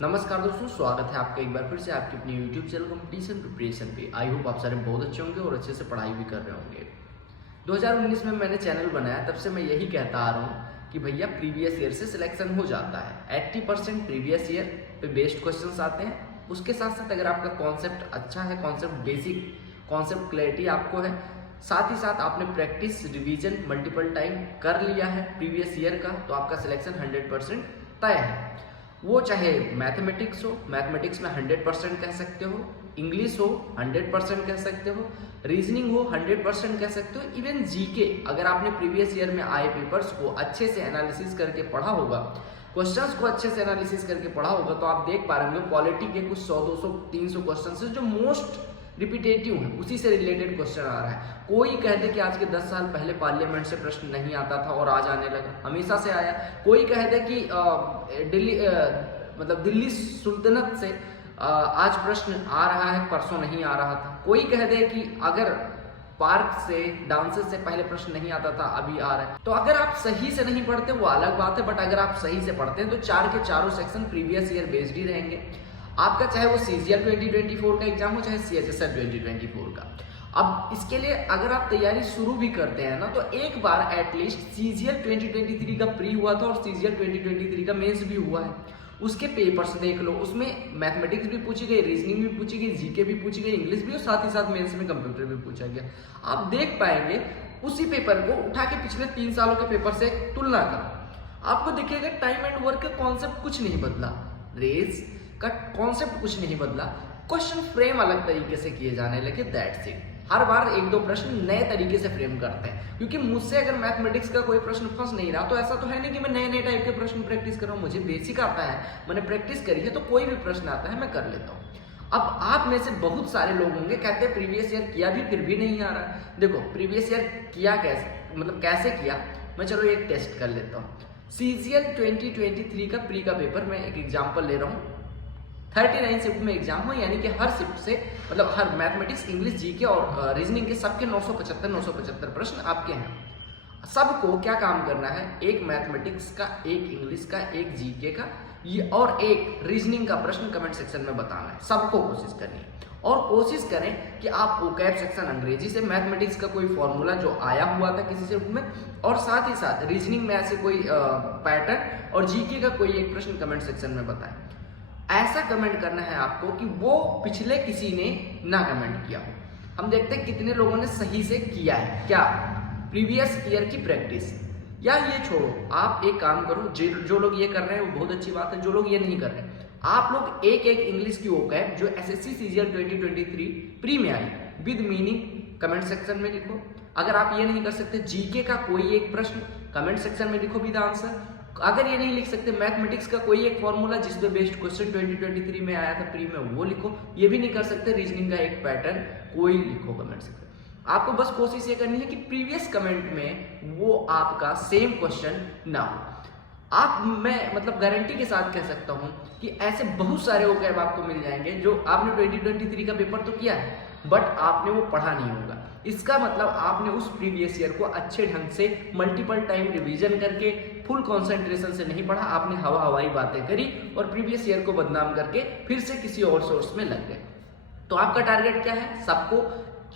नमस्कार दोस्तों, स्वागत है आपका एक बार फिर से आपके अपने YouTube चैनल कंपटीशन प्रिपरेशन पे। आई होप आप सारे बहुत अच्छे होंगे और अच्छे से पढ़ाई भी कर रहे होंगे। 2019 में मैंने चैनल बनाया, तब से मैं यही कहता आ रहा हूँ कि भैया प्रीवियस ईयर से सिलेक्शन हो जाता है। 80% प्रीवियस ईयर पे बेस्ड क्वेश्चंस आते हैं। उसके साथ साथ अगर आपका कॉन्सेप्ट अच्छा है, कॉन्सेप्ट बेसिक, कॉन्सेप्ट क्लैरिटी आपको है, साथ ही साथ आपने प्रैक्टिस रिवीजन मल्टीपल टाइम कर लिया है प्रीवियस ईयर का, तो आपका सिलेक्शन 100% तय है। वो चाहे मैथमेटिक्स हो, मैथमेटिक्स में 100% कह सकते हो, इंग्लिश हो 100% कह सकते हो, रीजनिंग हो 100% कह सकते हो, इवन जीके अगर आपने प्रीवियस ईयर में आए पेपर्स को अच्छे से एनालिसिस करके पढ़ा होगा, क्वेश्चंस को अच्छे से एनालिसिस करके पढ़ा होगा, तो आप देख पा रहे होंगे पॉलिटी के कुछ 100, 200, 300 क्वेश्चन जो मोस्ट रिपीटेटिव है, उसी से रिलेटेड क्वेश्चन आ रहा है। कोई कहते कि आज के 10 साल पहले पार्लियामेंट से प्रश्न नहीं आता था और आज आने लगा, हमेशा से आया। कोई कहते कि दिल्ली सुल्तनत से आज प्रश्न आ रहा है, परसों नहीं आ रहा था। कोई कहते कि अगर पार्क से, डांसेस से पहले प्रश्न नहीं आता था, अभी आ रहा है। तो अगर आप सही से नहीं पढ़ते वो अलग बात है, बट अगर आप सही से पढ़ते हैं तो चार के चारों सेक्शन प्रीवियस ईयर बेस्ड ही रहेंगे आपका, चाहे वो CGL 2024 का एग्जाम हो, चाहे CHSL 2024 का। अब इसके लिए अगर आप तैयारी शुरू भी करते हैं ना, तो एक बार एटलीस्ट CGL 2023 का प्री हुआ था और CGL 2023 का मेंस भी हुआ है, उसके पेपर्स देख लो। उसमें मैथमेटिक्स भी पूछी गई, रीजनिंग भी पूछी गई, जीके भी पूछी गई, इंग्लिश भी, और साथ ही साथ मेंस में कंप्यूटर भी पूछा गया। आप देख पाएंगे उसी पेपर को उठा के पिछले 3 सालों के पेपर से तुलना करो, आपको देखिएगा टाइम एंड वर्क का कॉन्सेप्ट कुछ नहीं बदला, रेस का कॉन्सेप्ट कुछ नहीं बदला, क्वेश्चन फ्रेम अलग तरीके से किए जाने लगे, दैट्स इट। हर बार 1-2 प्रश्न नए तरीके से फ्रेम करते हैं, क्योंकि मुझसे अगर मैथमेटिक्स का कोई प्रश्न फंस नहीं रहा, तो ऐसा तो है नहीं कि मैं नए टाइप के प्रश्न प्रैक्टिस कर रहा हूँ। मुझे बेसिक आता है, मैंने प्रैक्टिस करी है, तो कोई भी प्रश्न आता है मैं कर लेता हूँ। अब आप में से बहुत सारे लोग होंगे कहते हैं प्रीवियस ईयर किया भी फिर भी नहीं आ रहा। देखो प्रीवियस ईयर किया कैसे, मतलब कैसे किया, मैं चलो एक टेस्ट कर लेता हूँ। CGL 2023 का प्री का पेपर, मैं एक एग्जाम्पल ले रहा हूँ। 39 शिफ्ट में एग्जाम हो, यानी कि हर शिफ्ट से, मतलब हर मैथमेटिक्स, इंग्लिश, जीके और रीजनिंग के सबके 975 प्रश्न आपके हैं। सबको क्या काम करना है, एक मैथमेटिक्स का, एक इंग्लिश का, एक जीके का, ये और एक रीजनिंग का प्रश्न कमेंट सेक्शन में बताना है। सबको कोशिश करनी है, और कोशिश करें कि आप वोकैब सेक्शन अंग्रेजी से, मैथमेटिक्स का कोई फॉर्मूला जो आया हुआ था किसी शिफ्ट में, और साथ ही साथ रीजनिंग में ऐसे कोई पैटर्न, और जीके का कोई एक प्रश्न कमेंट सेक्शन में बताएं। ऐसा कमेंट करना है आपको कि वो पिछले किसी ने ना कमेंट किया हो। हम देखते हैं कितने लोगों ने सही से किया है क्या प्रीवियस ईयर की प्रैक्टिस। या ये छोड़ो, आप एक काम करो, जो लोग ये कर रहे हैं वो बहुत अच्छी बात है, जो लोग ये नहीं कर रहे, आप लोग एक इंग्लिश की वोकैब जो SSC CGL 2023 प्री में आई विद मीनिंग कमेंट सेक्शन में लिखो। अगर आप ये नहीं कर सकते, जीके का कोई एक प्रश्न कमेंट सेक्शन में लिखो विद आंसर। अगर ये नहीं लिख सकते, मैथमेटिक्स का कोई एक फॉर्मूला जिसमें बेस्ड क्वेश्चन 2023 में आया था प्री में, वो लिखो। ये भी नहीं कर सकते, रीजनिंग का एक पैटर्न कोई लिखो कमेंट सेक्शन। आपको बस कोशिश ये करनी है कि प्रीवियस कमेंट में वो आपका सेम क्वेश्चन ना हो। मैं मतलब गारंटी के साथ कह सकता हूं कि ऐसे बहुत सारे वोकैब आपको मिल जाएंगे जो आपने 2023 का पेपर तो किया है, बट आपने वो पढ़ा नहीं होगा। इसका मतलब आपने उस प्रीवियस ईयर को अच्छे ढंग से मल्टीपल टाइम रिवीजन करके फुल कंसंट्रेशन से नहीं पढ़ा, आपने हवाई बातें करी और प्रीवियस ईयर को बदनाम करके फिर से किसी और सोर्स में लग गए। तो आपका टारगेट क्या है, सबको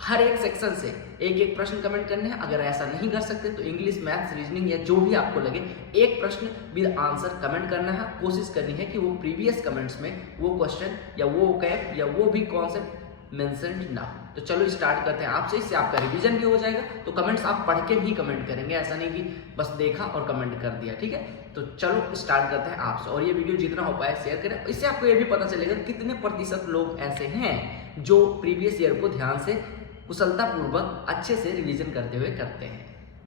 हर एक सेक्शन से एक प्रश्न कमेंट करने हैं। अगर ऐसा नहीं कर सकते तो इंग्लिश, मैथ्स, रीजनिंग या जो भी आपको लगे, एक प्रश्न विद आंसर कमेंट करना है। कोशिश करनी है कि वो प्रीवियस कमेंट्स में वो क्वेश्चन या वो वोकैब या वो भी कॉन्सेप्ट मेंशन्ड ना हो। तो चलो स्टार्ट करते हैं आपसे, इससे आपका रिवीजन भी हो जाएगा। तो कमेंट्स आप पढ़ के भी कमेंट करेंगे, ऐसा नहीं कि बस देखा और कमेंट कर दिया, ठीक है। तो चलो स्टार्ट करते हैं आपसे, और ये वीडियो जितना हो पाए शेयर करें। इससे आपको ये भी पता चलेगा कितने प्रतिशत लोग ऐसे हैं जो प्रीवियस ईयर को ध्यान से, कुशलतापूर्वक, अच्छे से रिवीजन करते हुए करते हैं।